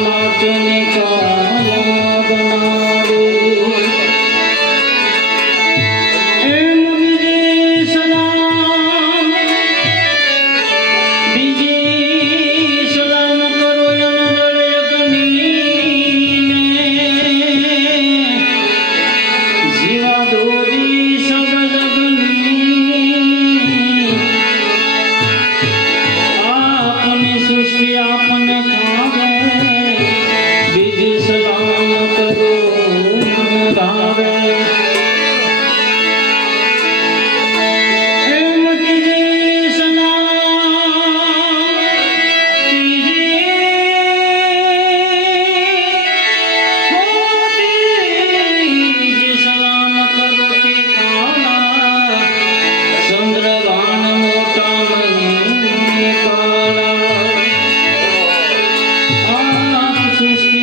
मातु All I just.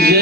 Gente.